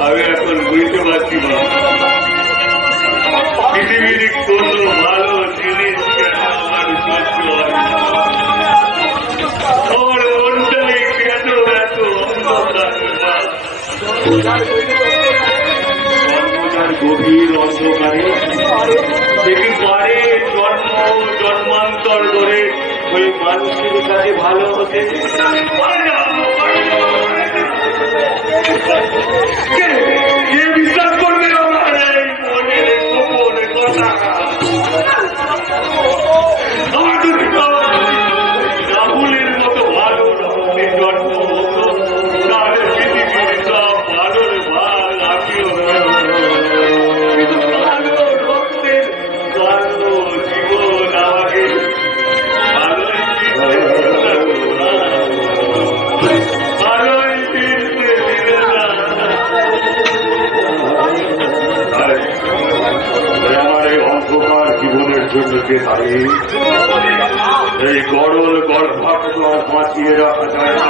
আমি এখন বুঝতে পারছি পৃথিবীর কোন ভালো জিনিস কেন আমার সহ্য হয় আমার মনটাই কেন এত অন্ধকার গভীর অন্ধকারে দেখি পারে জন্ম জন্মান্তর ধরে ওই মানুষের কাছে ভালো হতে বিশ্বাস করবে আমার এই মনের গোপন কথা রাহুলের মতো ভালো রক্তের জন্ম হতো তাহলে পৃথিবীর সব ভালোর ভাগ আমিও ভালো রক্তের ভালো জীবন আমাকে জীবনের জন্য যে দাঁড়িয়ে এই গরল গর্ভাট তো আর বাঁচিয়ে রাখা যায় না।